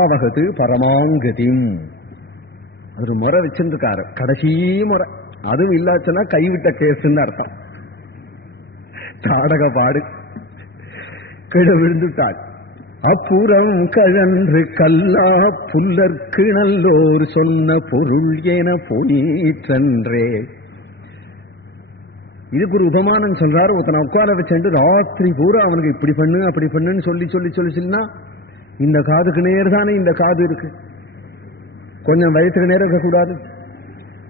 ஆவகது பரமாங்கதிம் ஒரு முறை வச்சிருக்காரு. கடைசி முறை அதுவும் இல்லாச்சுன்னா கைவிட்ட கேஸ்ன்னு அர்த்தம். தாடக பாடு கீழே விழுந்துட்டாள். அப்புறம் கழன்று கல்லா புல்லற்கு நல்லோர் சொன்ன பொருள் என போயிற்றன்றே. இதுக்கு ஒரு உபமானம் சொல்றாரு. ஒருத்தனை உட்கார வச்சு ராத்திரி பூரா அவனுக்கு இப்படி பண்ணு அப்படி பண்ணுன்னு சொல்லி சொல்லி சொல்லி சொல்லினா, இந்த காதுக்கு நேர்தானே இந்த காது இருக்கு, கொஞ்சம் வயசுக்கு நேரம் இருக்கக்கூடாது,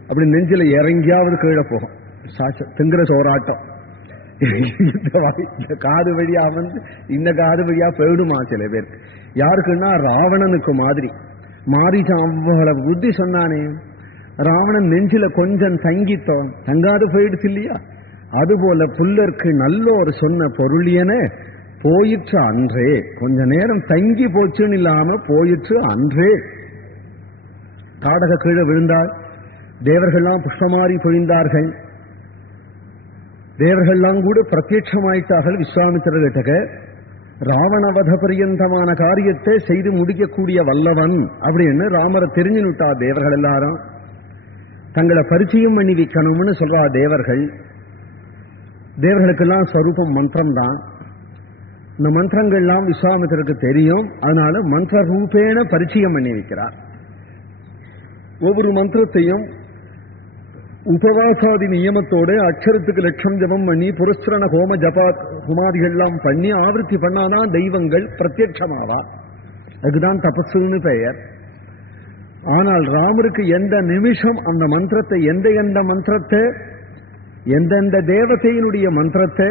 அப்படி நெஞ்சில இறங்கியாவது கீழே போகும். திங்கிற சோறாட்டம் இந்த காது வழியா வந்து இந்த காது வழியா போயிடுமா சில பேர். யாருக்குன்னா ராவணனுக்கு மாதிரி. மாரீசன் அவ்வளவு புத்தி சொன்னானே, ராவணன் நெஞ்சில கொஞ்சம் தங்கித்தோம் தங்காது போயிடுச்சு இல்லையா? அதுபோல புல்லருக்கு நல்லோர் சொன்ன பொருள் என போயிற்று அன்றே. கொஞ்ச நேரம் தங்கி போச்சுன்னு இல்லாம போயிற்று அன்றே. தாடக கீழே விழுந்தாள். தேவர்கள்லாம் புஷ்பமாரி பொழிந்தார்கள். தேவர்கள்லாம் கூட பிரத்யட்சமாயிட்டார்கள் விஸ்வாமித்திரர்கிட்ட. ராவணவத பரியந்தமான காரியத்தை செய்து முடிக்கக்கூடிய வல்லவன் அப்படின்னு ராமரை தெரிஞ்சுட்டா தேவர்கள் எல்லாரும். தங்களை பரிச்சயம் பண்ணி வைக்கணும்னு சொல்றா தேவர்கள். தேவர்களுக்கெல்லாம் ஸ்வரூபம் மந்திரம் தான். இந்த மந்திரங்கள்லாம் விஸ்வாமித்திரருக்கு தெரியும். அதனால மந்திர ரூபேன பரிச்சயம் பண்ணி வைக்கிறார். ஒவ்வொரு மந்திரத்தையும் உபவாசாதி நியமத்தோடு அக்ஷரத்துக்கு லட்சம் ஜபம் பண்ணி புரஸ்தரண ஹோம ஜபா ஹுமாதிகள்லாம் பண்ணி ஆவர்த்தி பண்ணாதான் தெய்வங்கள் பிரத்யட்சமாவா. அதுக்குதான் தபசுன்னு பெயர். ஆனால் ராமருக்கு எந்த நிமிஷம் அந்த மந்திரத்தை எந்த மந்திரத்தை எந்தெந்த தேவதையினுடைய மந்திரத்தை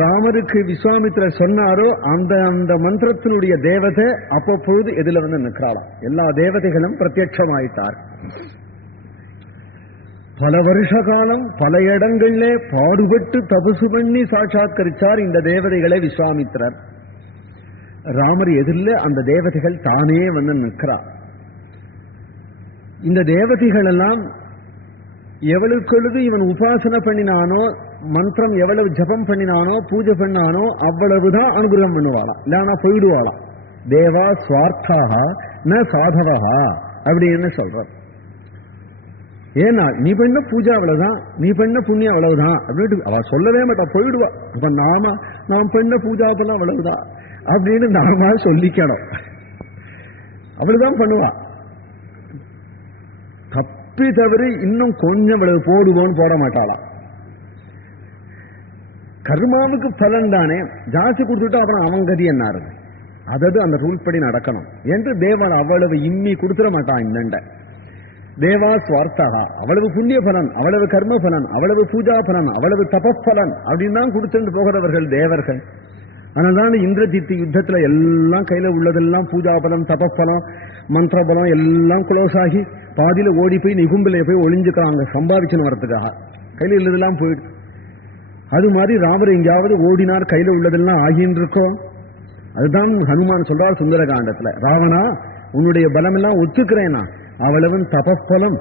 ராமருக்கு விஸ்வாமித்திரர் சொன்னாரோ அந்த மந்திரத்தினுடைய தேவதை அப்பப்பொழுது எதில வந்து நிற்கிறாளாம். எல்லா தேவதைகளும் பிரத்யட்சமாயிட்டார். பல வருஷ காலம் பல இடங்களிலே பாடுபட்டு தபசு பண்ணி சாட்சாத்கரிச்சார் இந்த தேவதைகளை விஸ்வாமித்திரர். ராமர் எதிரில் அந்த தேவதைகள் தானே வந்து நிற்கிறார். இந்த தேவதைகள் எல்லாம் எவ்வளவுக்கொழுது இவன் உபாசனை பண்ணினானோ, மந்திரம் எவ்வளவு ஜபம் பண்ணினானோ, பூஜை பண்ணானோ அவ்வளவுதான் அனுகிரகம் பண்ணுவாளாம், இல்லைன்னா போயிடுவாளாம். தேவா ஸ்வார்த்தாக ந சாதவா அப்படின்னு சொல்ற. ஏன்னா நீ பண்ண பூஜா அவ்வளவுதான், நீ பண்ண புண்ணியம் அவ்வளவுதான் அப்படின்ட்டு அவ சொல்லவே மாட்டா, போயிடுவா. இப்ப நாம் பண்ண பூஜா பண்ண அவ்வளவுதான் அப்படின்னு நாம சொல்லிக்கணும். அவ்வளவுதான் பண்ணுவா. தப்பி தவறு இன்னும் கொஞ்சம் இவ்வளவு போடுவோன்னு போட மாட்டாளா. கர்மாவுக்கு பலன் தானே, ஜாஸ்தி கொடுத்துட்டா அப்புறம் அவன் கதி என்ன இருக்கு. அதாவது அந்த ரூல் படி நடக்கணும் என்று தேவன் அவ்வளவு இம்மி கொடுத்துட மாட்டான். இந்த தேவா ஸ்வார்த்தகா அவ்வளவு புண்ணிய பலன், அவ்வளவு கர்ம பலன், அவ்வளவு பூஜா பலன், அவ்வளவு தபப்பலன் அப்படின்னு தான் கொடுத்துட்டு போகிறவர்கள் தேவர்கள். அதனால்தான் இந்திரஜித்து யுத்தத்துல எல்லாம் கையில உள்ளதெல்லாம் பூஜா பலம், தபப்பலம், மந்திர பலம் எல்லாம் குளோஸ் ஆகி பாதியில ஓடி போய் நிகும்பில போய் ஒளிஞ்சுக்கிறாங்க சம்பாதிச்சுன்னு வரதுக்காக. கையில உள்ளதெல்லாம் போயிடுது. அது மாதிரி ராமர் எங்கேயாவது ஓடினார் கையில உள்ளதெல்லாம் ஆகின்னு இருக்கோம். அதுதான் ஹனுமான் சொல்றார் சுந்தரகாண்டத்துல, ராவணா உன்னுடைய பலம் எல்லாம் ஒத்துக்கிறேனா, அவ்வளவன் தபப்பலம்.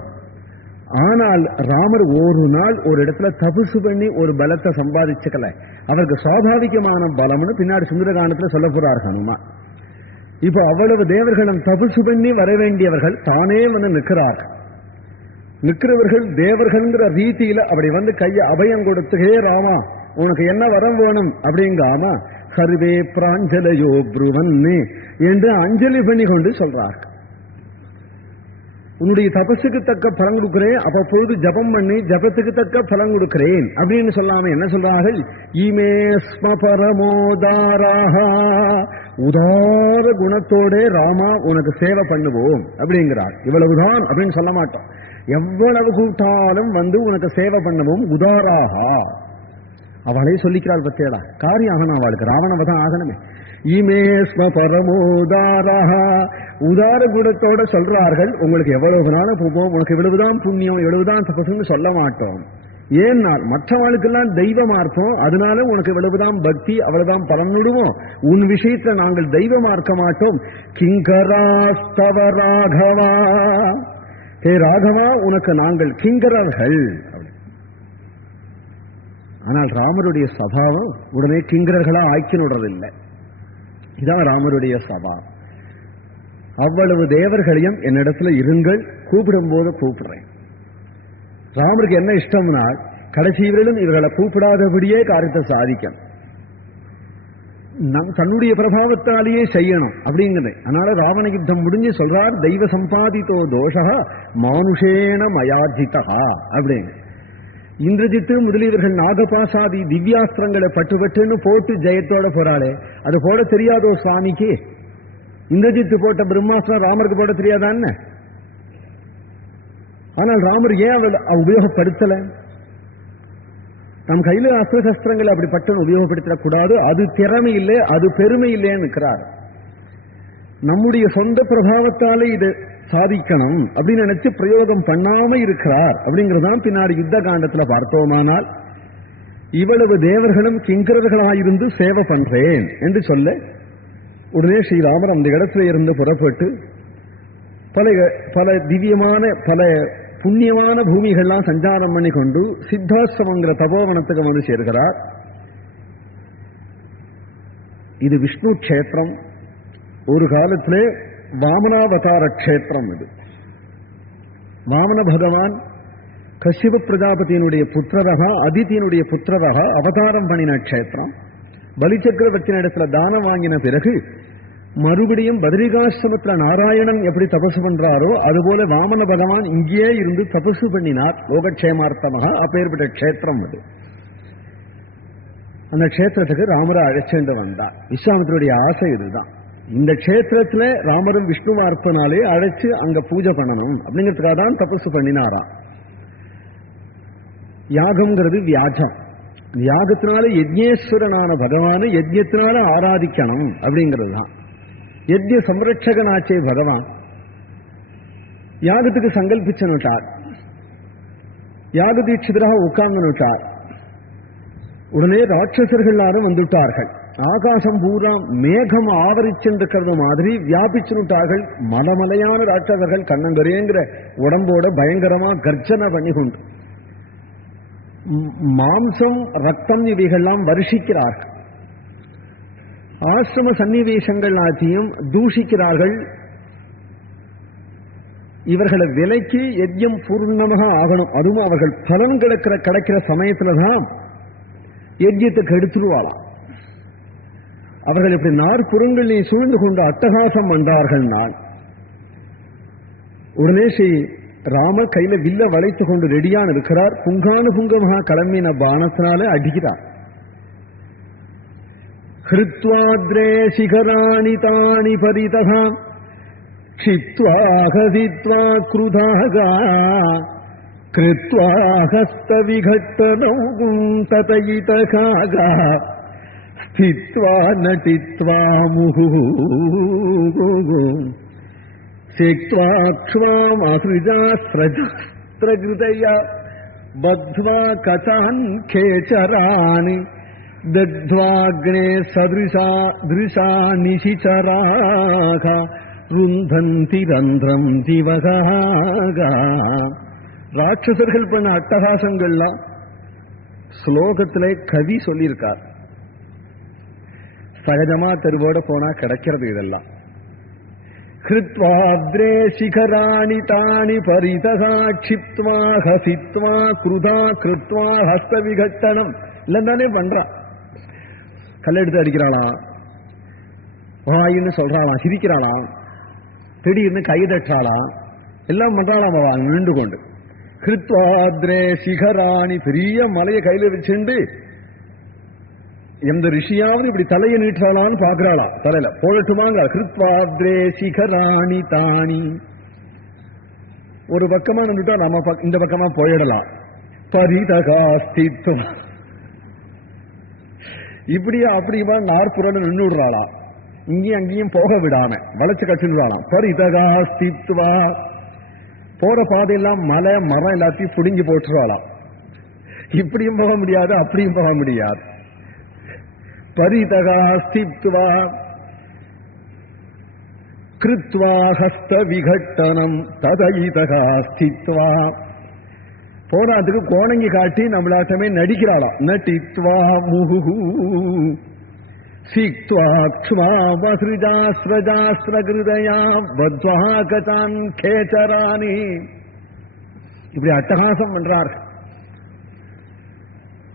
ஆனால் ராமர் ஒரு நாள் ஒரு இடத்துல தபசு பண்ணி ஒரு பலத்தை சம்பாதிச்சுக்கல, அவருக்கு சுவாபாவிகமான பலம்னு பின்னாடி சுந்தரகாண்டத்துல சொல்ல போறார் ஹனுமான். இப்போ அவ்வளவு தேவர்களும் தபசு பண்ணி வர வேண்டியவர்கள் தானே வந்து நிற்கிறார்கள். நிற்கிறவர்கள் தேவர்கள்ங்கிற ரீதியில அப்படி வந்து கையை அபயம் கொடுத்து, ஹே ராமா உனக்கு என்ன வரம் வேணும் அப்படிங்காம சர்வே பிராஞ்சலையோ புருவன்னு என்று அஞ்சலி பண்ணி கொண்டு சொல்றார்கள். உன்னுடைய தபசுக்கு தக்க பலன் கொடுக்கிறேன், அப்பொழுது ஜபம் பண்ணி ஜபத்துக்கு தக்க பலன் கொடுக்கிறேன் அப்படின்னு சொல்லாம என்ன சொல்றார்கள், ஈமே ஸ்ம பரமோதாராக உதார குணத்தோட ராமா உனக்கு சேவை பண்ணுவோம் அப்படிங்கிறார். இவ்வளவுதான் அப்படின்னு சொல்ல மாட்டோம், எவ்வளவு கூட்டாலும் வந்து உனக்கு சேவை பண்ணுவோம் உதாராக அவளே சொல்லிக்கிறாள். பத்தியடா காரியம் ஆகணும், அவளுக்கு ராவணவதான் ஆகணுமே. ஈமேஸ்ம பரமோதாராக உதார குணத்தோட சொல்றார்கள், உங்களுக்கு எவ்வளவு நாளும் போவோம், உனக்கு இவ்வளவுதான் புண்ணியம் இவ்வளவுதான் தபசுன்னு சொல்ல மாட்டோம். ஏன்னா மற்றவாளுக்கெல்லாம் தெய்வமா இருப்போம், அதனால உனக்கு இவ்வளவுதான் பக்தி அவ்வளவுதான் பலனுடுவோம். உன் விஷயத்துல நாங்கள் தெய்வமா இருக்க மாட்டோம். கிங்கராஸ்தவ ராகவா, ஹே ராகவா உனக்கு நாங்கள் கிங்கரர்கள். ஆனால் ராமருடைய சபாவம் உடனே கிங்கரர்களா ஆக்கினுடுறதில்லை. இதான் ராமருடைய சபா. அவ்வளவு தேவர்களையும் என்னிடத்துல இருங்கள், கூப்பிடும் போது கூப்பிடுறேன். ராமருக்கு என்ன இஷ்டம்னா கடைசிவரிலும் இவர்களை கூப்பிடாதபடியே காரியத்தை சாதிக்கணும், தன்னுடைய பிரபாவத்தாலேயே செய்யணும் அப்படிங்கிறது. அதனால ராவண யுத்தம் முடிஞ்சு சொல்றார், தெய்வ சம்பாதித்தோ தோஷா மானுஷேன மயாஜிதா அப்படின்னு. இந்திரஜித்து முதலியவர்கள் நாகபாசாதி திவ்யாஸ்திரங்களை பட்டுன்னு போட்டு ஜெயத்தோட போறாளே, அது போட தெரியாதோ சுவாமிக்கு? இந்திரஜித்து போட்ட பிரம்மாஸ்திரம் ராமருக்கு போட தெரியாதான்னு? ஆனால் ராமர் ஏன் அவள் உபயோகப்படுத்தல? நம் கையில அஸ்திரசஸ்திரங்களை அப்படி பட்டு உபயோகப்படுத்தக்கூடாது, அது திறமை இல்லை, அது பெருமை இல்லைன்னு இருக்கிறார். நம்முடைய சொந்த பிரபாவத்தாலே இது சாதிக்கணும் அப்படின்னு நினைச்சு பிரயோகம் பண்ணாம இருக்கிறார் அப்படிங்கறதான் பின்னாடி யுத்த காண்டத்துல பார்த்தோமானால், இவ்வளவு தேவர்களும் கிங்கரர்களாயிருந்து சேவை பண்றேன் என்று சொல்ல உடனே ஸ்ரீராமர் அந்த இடத்துல இருந்து புறப்பட்டு பல திவ்யமான பல புண்ணியமான பூமிகள்லாம் சஞ்சாரம் பண்ணி கொண்டு சித்தாசிரமங்கிற தபோவனத்துக்கு வந்து சேர்கிறார். இது விஷ்ணு கஷேத்திரம், ஒரு காலத்திலே வாமனாவதார கஷேத்திரம். இது வாமன பகவான் கஷ்யப பிரஜாபதியினுடைய புத்திரராக, அதிதியினுடைய புத்திரராக அவதாரம் பண்ணின கஷேத்திரம். பலிச்சக்கரவர்த்தியின் இடத்துல தானம் வாங்கின பிறகு மறுபடியும் பத்ரிகாசிரமத்தில் நாராயணன் எப்படி தபசு பண்றாரோ அதுபோல வாமன பகவான் இங்கேயே இருந்து தபசு பண்ணினார் லோகக்ஷேமார்த்தமாக. அப்பேற்பட்ட கஷேத்திரம் அது. அந்த கஷேத்திரத்துக்கு ராமரை அழைச்சிட்டு வந்தார். விஸ்வாமித்திரருடைய ஆசை இதுதான், இந்த கஷேத்திரத்துல ராமரும் விஷ்ணுவார்த்தனாலே அழைச்சு அங்க பூஜை பண்ணணும் அப்படிங்கிறதுக்காக தான் தபசு பண்ணினாராம். யாகம்ங்கிறது வியாஜம். யாகத்தினால யஜ்ஞேஸ்வரனான பகவானை யஜ்ஞத்தினால ஆராதிக்கணும் அப்படிங்கிறது தான். யஜ்ஞ சம்ரட்சகனாச்சே பகவான் யாகத்துக்கு சங்கல்பிச்சுட்டார், யாக தீட்சிதராக உட்கார்ந்துட்டார். உடனே ராட்சசர்கள் எல்லாரும் வந்துட்டார்கள். ஆகாசம் பூரா மேகம் ஆவரிச்சிருக்கிறது மாதிரி வியாபிச்சுட்டார்கள். மலமலையான ராட்சசர்கள் கண்ணங்கரேங்கிற உடம்போட பயங்கரமா கர்ஜனை பண்ணி கொண்டு மாம்சம் ரத்தம் இவைகள்லாம் வருஷிக்கிறார்கள். ஆசிரம சன்னிவேசங்கள் ஆட்சியும் தூஷிக்கிறார்கள். இவர்களை விலைக்கு யஜ்யம் பூர்ணமாக ஆகணும், அதுவும் அவர்கள் பலன் கிடைக்கிற சமயத்துலதான் யஜ்யத்துக்கு எடுத்துருவாளாம். அவர்கள் இப்படி நாற்புறங்களை சூழ்ந்து கொண்டு அட்டகாசம் பண்றார்கள். நான் உடனே ஸ்ரீ ராமர் கையில வில்ல வளைத்து கொண்டு ரெடியான இருக்கிறார். புங்கானுபுங்கமாக கிளம்பின பானத்தினால அடிக்கிறார். ஹிருத்வாத்ரே சிகராணி தானி பரிதகா க்ஷித்வா ஹதித்வா க்ருதாகா கிருத்வா ஹஸ்த விகட்டனம் ததயிதகாகா ஸ்தித்வா நடித்வா முஹு சேக்த்வா க்ஷ்வாம் அஹ்ருஜா ஸ்ரஜஸ்த்ரகிருதயா பத்வா கசான் கேச்சராணி தத்வாக்னே சத்ருஷா திருஷா நிஷிச்சராக ருந்தந்தி ரந்திரம் திவகாக. ராட்சசர்கள் பண்ண அட்டகாசங்கள்லாம் ஸ்லோகத்திலே கவி சொல்லியிருக்கார். சகஜமா தெருவோட போனா கிடைக்கிறது இதெல்லாம். கிருத்வாத்ரே சிகராணி தானி பரிதகா க்ஷிப்த்வா ஹசித்வா க்ருதா கிருத்வா ஹஸ்த விகட்டனம் இல்லைந்தானே பண்றான். கல்லெடுத்து அடிக்கிறாளாம், வாயின்னு சொல்றாளாம், சிரிக்கிறாளாம், திடீர்னு கை தட்டாளாம், எல்லாம் பண்றாளாம். அவன் நின்று கொண்டு கிருத்வாத்ரே சிகராணி பெரிய மலையை கையில வச்சுண்டு எந்த ரிஷியாவது இப்படி தலையை நீட்டாளான்னு பாக்குறாளா, தலையில போடட்டுமாங்க. கிருத்வாத்ரே சிகராணி தானி ஒரு பக்கமா நின்றுட்டா நம்ம இந்த பக்கமா போயிடலாம். பரிதகாஸ்தித்வம் இப்படியா அப்படியுமா நாற்புறன்னு நின்று விடுறாளா, இங்கேயும் அங்கேயும் போக விடாம வளைச்சு கட்டிடுறாளாம். பரிதகாஸ்தித்வா போற பாதையெல்லாம் மலை மரம் எல்லாத்தையும் புடுங்கி போட்டுருவாளாம். இப்படியும் போக முடியாது, அப்படியும் போக முடியாது. பரிதகா ஸ்தித்வா கிருத்வா ஹஸ்த விகட்டனம் ததயிதகா ஸ்தித்வா போராதுக்கு கோணங்கி காட்டி நம்மளாட்டமே நடிக்கிறாளாம். நடித்வா முஹு சீக்வாக்ஷ்மாவசிருஜாஸ்ரஜாஸ்ரகிருதயா வத்வாகதான் கேச்சராணி. இப்படி அட்டகாசம் பண்றார்கள்.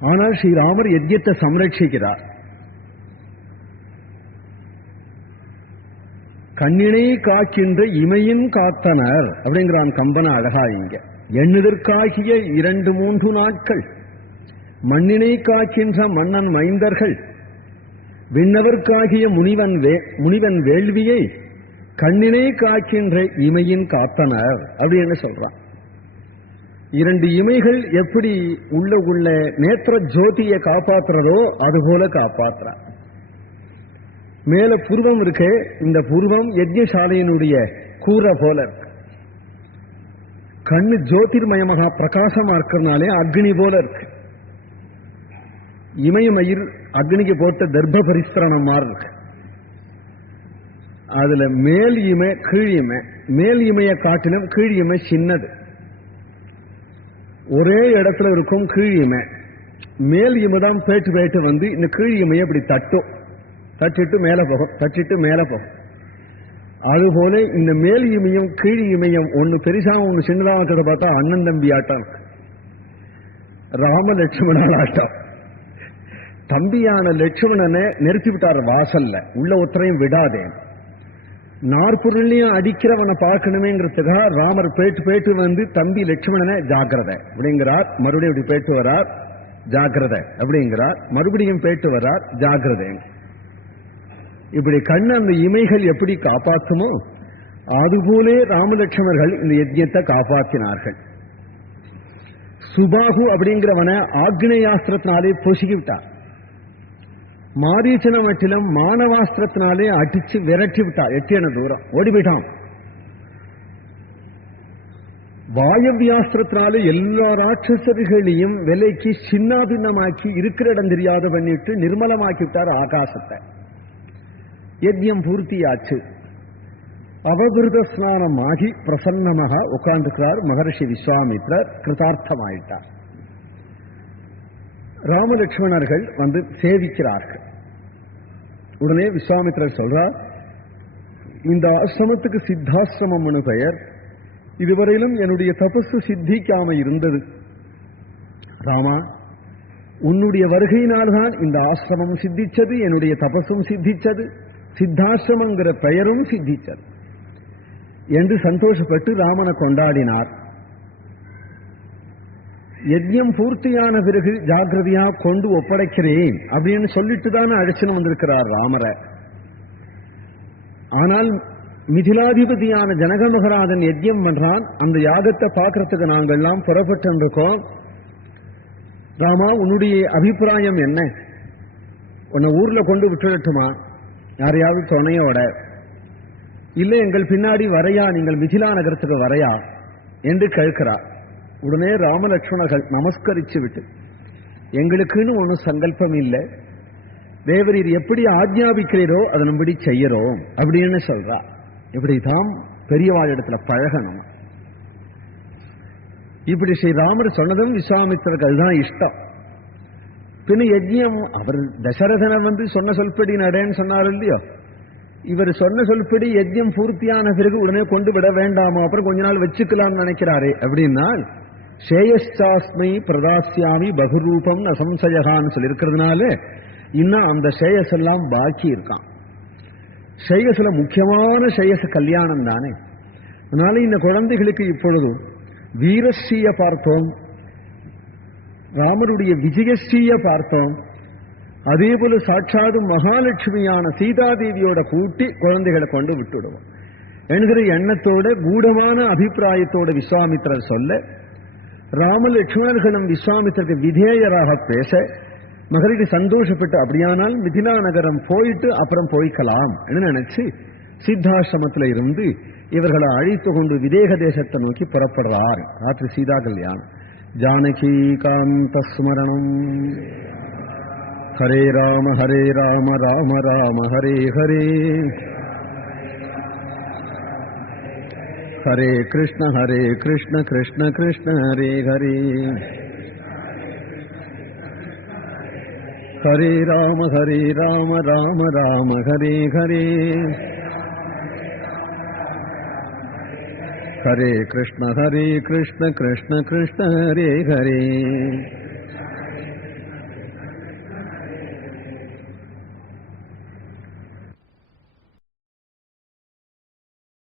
ஆனால் ஸ்ரீராமர் யஜ்யத்தை சம்ரட்சிக்கிறார். கண்ணினை காக்கின்ற இமையின் காத்தனர் அப்படிங்கிறான் கம்பன அழகா. இங்க எண்ணுதற்காகிய 2-3 நாட்கள் மண்ணினை காக்கின்ற மன்னன் மைந்தர்கள் விண்ணவர்க்காகிய முனிவன் வேள்வியை கண்ணினை காக்கின்ற இமையின் காத்தனர் அப்படின்னு சொல்றான். 2 இமைகள் எப்படி உள்ள நேத்திர ஜோதியை காப்பாற்றுறதோ அதுபோல காப்பாற்ற. மேல புருவம் இருக்கு. இந்த புருவம் யஜ்ஞசாலையினுடைய கூரை போல இருக்கு. கண்ணு ஜோதிர்மயமாக பிரகாசமா இருக்கிறதுனாலே அக்னி போல இருக்கு. இமயமயிர் அக்னிக்கு போட்ட தர்ப்ப பரிஸ்தரணம் மாதிரி இருக்கு. அதுல மேல் இமை கீழ் இமை, மேல் இமையை காட்டிலும் கீழ் இமை சின்னது. ஒரே இடத்துல இருக்கும் கீழ் இமை. மேல் இமைதான் பேட்டு வந்து இந்த கீழ் இமையை இப்படி தட்டிட்டு மேல போகும், தட்டிட்டு மேல போகும். அதுபோல இந்த மேல் இமையும் கீழ் இமையும் ஒன்னு பெருசா ஒன்னு சின்னதா இருக்கிறத பார்த்தா அண்ணன் தம்பி ஆட்டம், ராம லட்சுமணால் ஆட்டம். தம்பியான லட்சுமணனை நிறுத்தி விட்டார் வாசல்ல, உள்ள ஒருத்தரையும் விடாதே. நாற்பொருளையும் அடிக்கிறவனை பார்க்கணுமேங்கிறதுக்காக ராமர் பேட்டு வந்து தம்பி லட்சுமணனை ஜாக்கிரதை அப்படிங்கிறார். மறுபடியும் இப்படி பேட்டு வரார், ஜாக்கிரதை அப்படிங்கிறார். மறுபடியும் பேட்டு வரார், ஜாக்கிரதை. இப்படி கண்ணு அந்த இமைகள் எப்படி காப்பாற்றுமோ அதுபோலே ராமலட்சுமர்கள் இந்த யஜ்யத்தை காப்பாற்றினார்கள். சுபாகு அப்படிங்கிறவனை ஆக்னேயாஸ்திரத்தினாலே பொசுக்கி விட்டார். மாரீச்சன மட்டிலும் மானவாஸ்திரத்தினாலே அடிச்சு விரட்டி விட்டார். 8 அணு தூரம் ஓடி போயிட்டான். வாயவியாஸ்திரத்தினாலே எல்லா ராட்சசர்களையும் விலைக்கு சின்னாபின்னமாக்கி இருக்கிற இடம் தெரியாத பண்ணிட்டு நிர்மலமாக்கி விட்டார் ஆகாசத்தை. யஜ்யம் பூர்த்தியாச்சு. அவபிருத ஸ்நானமாகி பிரசன்னமாக உட்கார்ந்துக்கிறார் மகர்ஷி விஸ்வாமித்ரர். கிருதார்த்தமாயிட்டார். ராமலட்சுமணர்கள் வந்து சேவிக்கிறார்கள். உடனே விஸ்வாமித்ரர் சொல்றார், இந்த ஆசிரமத்துக்கு சித்தாசிரமம்னு பெயர். இதுவரையிலும் என்னுடைய தபசு சித்திக்காம இருந்தது. ராமா, உன்னுடைய வருகையினால்தான் இந்த ஆசிரமம் சித்திச்சது, என்னுடைய தபசும் சித்திச்சது, சித்தாசிரமங்கிற பெயரும் சித்திச்சது என்று சந்தோஷப்பட்டு ராமனை கொண்டாடினார். யஜ்யம் பூர்த்தியான பிறகு ஜாகிரதையா கொண்டு ஒப்படைக்கிறேன் அப்படின்னு சொல்லிட்டு தானே அழைச்சுன்னு வந்திருக்கிறார் ராமரை. ஆனால் மிதிலாதிபதியான ஜனக மகராஜன் யஜ்யம் பண்றான். அந்த யாகத்தை பார்க்கறதுக்கு நாங்கள் எல்லாம் புறப்பட்டு இருக்கோம். ராமா, உன்னுடைய அபிப்பிராயம் என்ன? உன்னை ஊர்ல கொண்டு விட்டுடட்டுமா, யாரையாவது துணையோட? இல்ல எங்கள் பின்னாடி வரையா, நீங்கள் மிதிலா நகரத்துக்கு வரையா என்று கேட்கிறார். உடனே ராமலட்சுமணர்கள் நமஸ்கரிச்சு விட்டு, எங்களுக்குன்னு ஒன்னும் சங்கல்பம் இல்லை, தேவரீர் எப்படி ஆஜ்ஞாபிக்கிறீரோ அதன்படி செய்யறோம் அப்படின்னு சொல்றா. இப்படிதான் பெரியவாழ் இடத்துல பழகணும். இப்படி ஸ்ரீராமர் சொன்னதும் விஸ்வாமித்திரருக்கு அதுதான் இஷ்டம். பின்ன யஜ்யம் அவர் தசரதனை வந்து சொன்ன சொல்படி நடேன்னு சொன்னார் இல்லையோ, இவர் சொன்ன சொல்படி யஜ்யம் பூர்த்தியான பிறகு உடனே கொண்டு விட வேண்டாமோ, அப்புறம் கொஞ்ச நாள் வச்சுக்கலாம்னு நினைக்கிறாரே அப்படின்னா, ஷேயஸ்சாஸ்மை பிரதாசியாமி பகுரூபம் நசம்சயகான்னு சொல்லி இருக்கிறதுனால இன்னும் அந்த ஷேயஸ் எல்லாம் பாக்கி இருக்கான். ஷேயஸ்ல முக்கியமான ஷேயஸ் கல்யாணம் தானே. அதனால இந்த குழந்தைகளுக்கு இப்பொழுது வீரஸ்ரீய பார்த்தோம், ராமருடைய விஜயஸ்ரீய பார்த்தோம், அதே போல சாட்சாது மகாலட்சுமியான சீதாதேவியோட கூட்டி குழந்தைகளை கொண்டு விட்டுடுவோம் என்கிற எண்ணத்தோட கூடமான அபிப்பிராயத்தோட விஸ்வாமித்திரர் சொல்ல, ராமலட்சுமணர்களும் விஸ்வாமித்திரருக்கு விதேயராக பேச மகரிக்கு சந்தோஷப்பட்டு, அப்படியானால் மிதிலா நகரம் போயிட்டு அப்புறம் போய்க்கலாம் என்று நினைச்சு சித்தாசிரமத்தில் இருந்து இவர்களை அழைத்து கொண்டு விதேக தேசத்தை நோக்கி புறப்படுறார். ராத்திரி சீதா கல்யாணம். ஜானகி காந்த ஸ்மரணம். ஹரே ராம ராம ராம ஹரே ஹரே, ஹரே கிருஷ்ண கிருஷ்ண கிருஷ்ண ஹரே ஹரே, ஹரே ராம ராம ராம ஹரே ஹரே, ஹரே கிருஷ்ண கிருஷ்ண கிருஷ்ண ஹரே ஹரே.